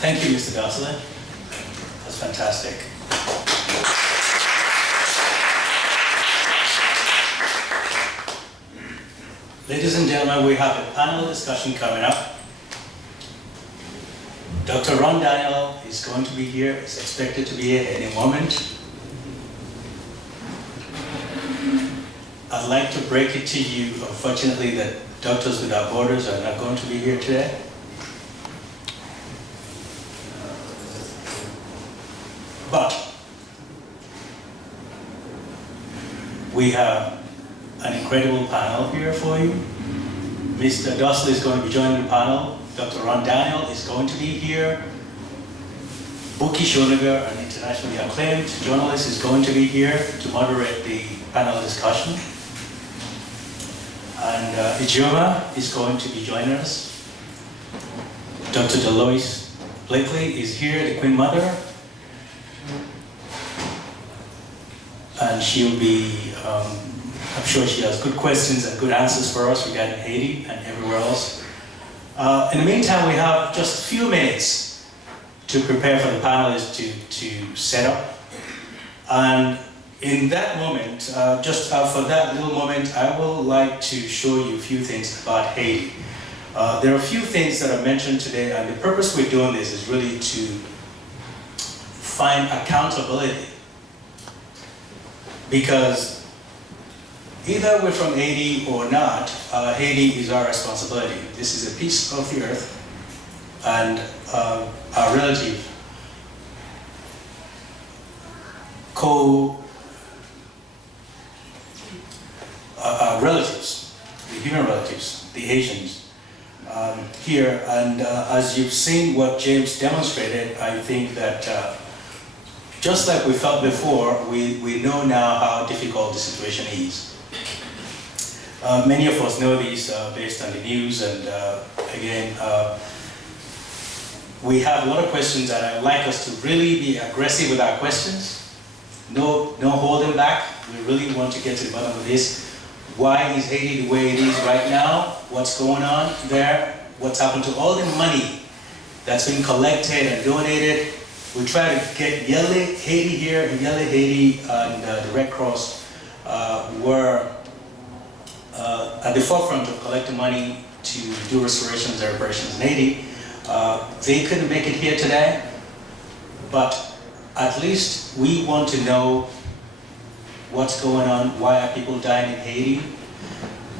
Thank you, Mr. Gosselin. That's fantastic. Ladies and gentlemen, we have a panel discussion coming up. Dr. Ron Daniel is going to be here. Is expected to be here any moment. I'd like to break it to you, unfortunately, that Doctors Without Borders are not going to be here today. But we have an incredible panel here for you. Mr. Dossley is going to be joining the panel. Dr. Ron Daniel is going to be here. Buki Shoniger, an internationally acclaimed journalist, is going to be here to moderate the panel discussion. And Ijoma is going to be joining us. Dr. Deloise Blakely is here, the Queen Mother. And she'll be, I'm sure she has good questions and good answers for us regarding Haiti and everywhere else. In the meantime, we have just a few minutes to prepare for the panelists to set up. And in that moment, for that little moment, I would like to show you a few things about Haiti. There are a few things that are mentioned today, and the purpose we're doing this is really to find accountability. Because either we're from Haiti or not, Haiti is our responsibility. This is a piece of the earth, and our relative, our relatives, the human relatives, the Asians, here. And as you've seen what James demonstrated, I think that just like we felt before, we know now how difficult the situation is. Many of us know this based on the news, and again, we have a lot of questions, and I'd like us to really be aggressive with our questions. No holding back. We really want to get to the bottom of this. Why is Haiti the way it is right now? What's going on there? What's happened to all the money that's been collected and donated? We try to get Yale Haiti here, and Yale Haiti and the Red Cross were at the forefront of collecting money to do restorations and reparations in Haiti. They couldn't make it here today, but at least we want to know what's going on, why are people dying in Haiti.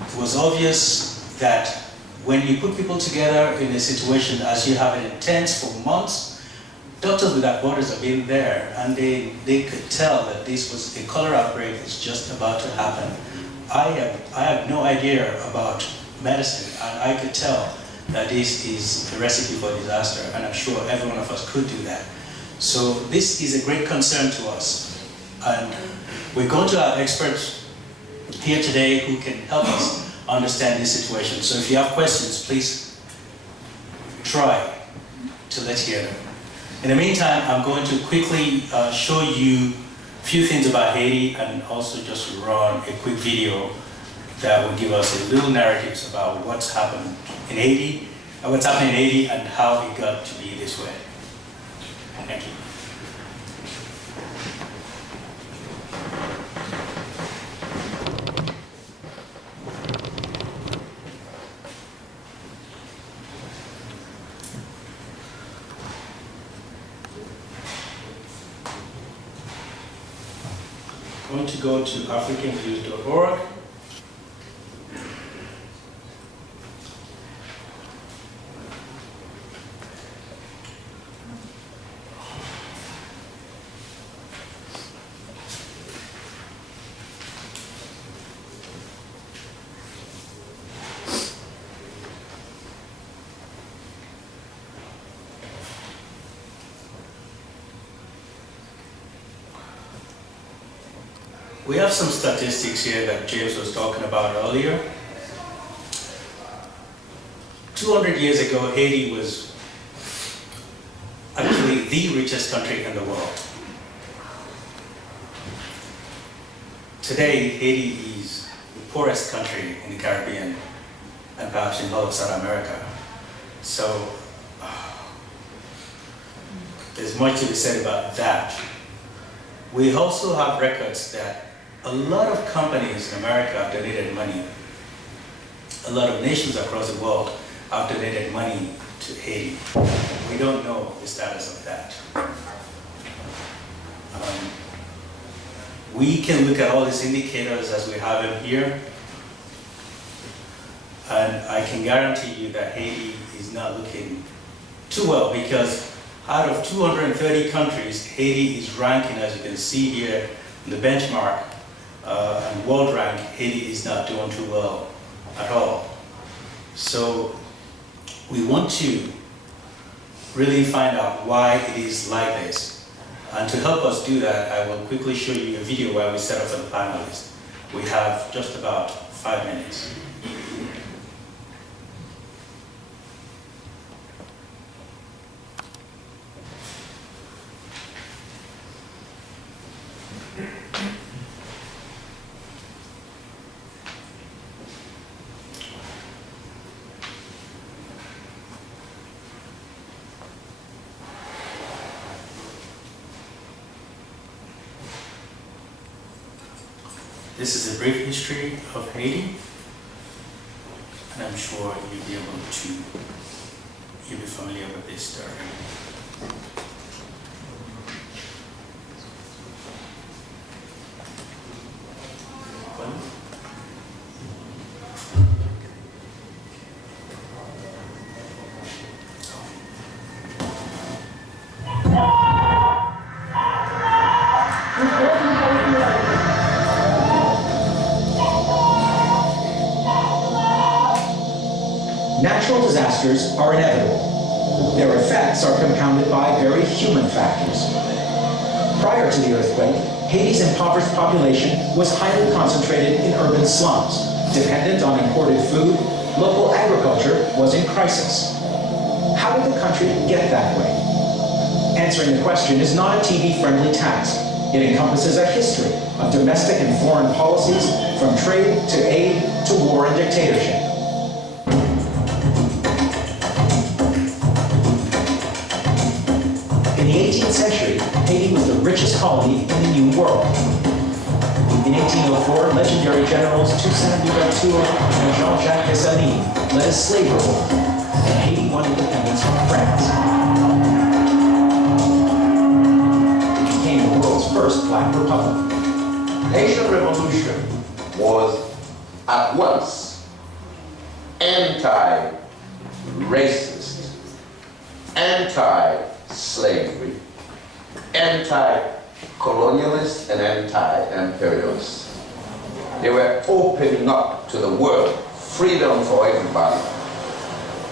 It was obvious that when you put people together in a situation as you have it intense for months, Doctors Without Borders have been there, and they could tell that this was a cholera outbreak that's just about to happen. I have no idea about medicine, and I could tell that this is a recipe for disaster, and I'm sure every one of us could do that. So this is a great concern to us, and we're going to have experts here today who can help us understand this situation. So if you have questions, please try to let's hear them. In the meantime, I'm going to quickly show you a few things about Haiti, and also just run a quick video that will give us a little narratives about what's happened in Haiti, and what's happening in Haiti, and how it got to be this way. Thank you. I'm going to go to africanviews.org. We have some statistics here that James was talking about earlier. 200 years ago, Haiti was actually the richest country in the world. Today, Haiti is the poorest country in the Caribbean, and perhaps in all of South America. So there's much to be said about that. We also have records that a lot of companies in America have donated money. A lot of nations across the world have donated money to Haiti. We don't know the status of that. We can look at all these indicators as we have them here, and I can guarantee you that Haiti is not looking too well, because out of 230 countries, Haiti is ranking, as you can see here, in the benchmark and world rank. Haiti is not doing too well at all. So we want to really find out why it is like this. And to help us do that, I will quickly show you a video where we set up for the panelists. We have just about 5 minutes. This is a brief history of Haiti, and I'm sure you'll be familiar with this story. Natural disasters are inevitable. Their effects are compounded by very human factors. Prior to the earthquake, Haiti's impoverished population was highly concentrated in urban slums. Dependent on imported food, local agriculture was in crisis. How did the country get that way? Answering the question is not a TV-friendly task. It encompasses a history of domestic and foreign policies, from trade to aid to war and dictatorship. In the 18th century, Haiti was the richest colony in the New World. In 1804, legendary generals Toussaint Louverture and Jean-Jacques Dessalines led a slave revolt, and Haiti won independence from France. It became the world's first black republic. Haitian Revolution was at once anti-racist, anti-slavery, anti-colonialist, and anti-imperialist. They were opening up to the world freedom for everybody.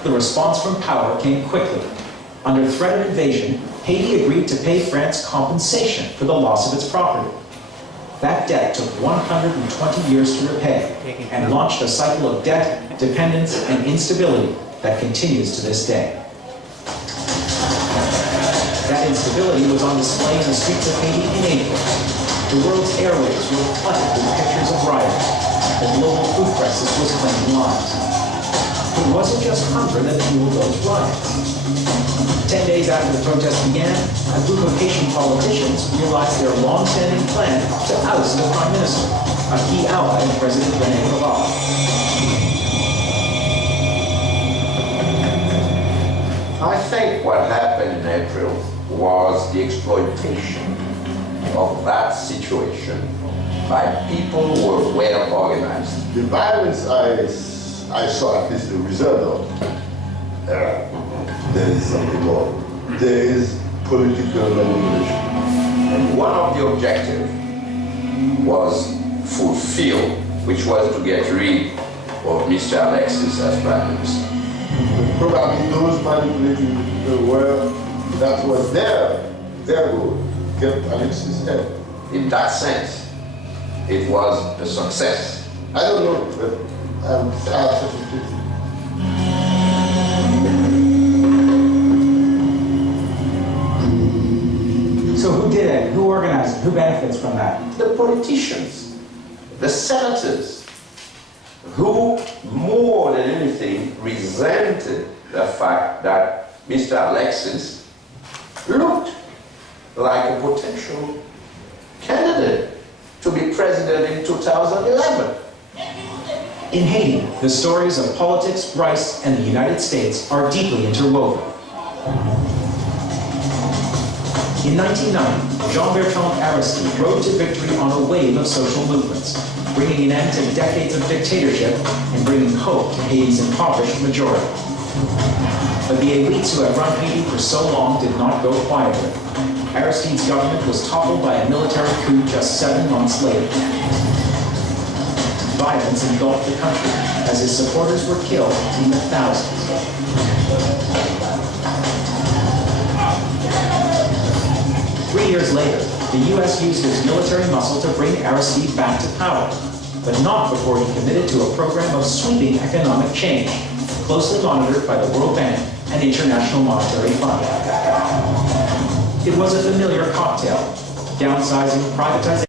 The response from power came quickly. Under threat of invasion, Haiti agreed to pay France compensation for the loss of its property. That debt took 120 years to repay and launched a cycle of debt, dependence, and instability that continues to this day. That instability was on display in the streets of Haiti in April. The world's airwaves were flooded with pictures of riots. The global food crisis was claiming lives. It wasn't just hunger that fueled those riots. 10 days after the protest began, a group of Haitian politicians realized their long-standing plan to oust the prime minister, a key ally of President Wale. I think what happened in April was the exploitation of that situation by people who were well organized. The violence I saw, at least the result of, there is something more. There is political manipulation. And one of the objectives was fulfilled, which was to get rid of Mr. Alexis as Prime Minister. But probably those manipulating the world that was their goal, get Alexis' head. In that sense, it was a success. I don't know, but I have such a pity. So who did it? Who organized it? Who benefits from that? The politicians, the senators, who more than anything resented the fact that Mr. Alexis looked like a potential candidate to be president in 2011. In Haiti, the stories of politics, rice, and the United States are deeply interwoven. In 1990, Jean-Bertrand Aristide rode to victory on a wave of social movements, bringing an end to decades of dictatorship and bringing hope to Haiti's impoverished majority. But the elites who had run Haiti for so long did not go quietly. Aristide's government was toppled by a military coup just 7 months later. Violence engulfed the country as his supporters were killed in the thousands. Three years later, the U.S. used its military muscle to bring Aristide back to power, but not before he committed to a program of sweeping economic change, closely monitored by the World Bank and International Monetary Fund. It was a familiar cocktail: downsizing, privatization,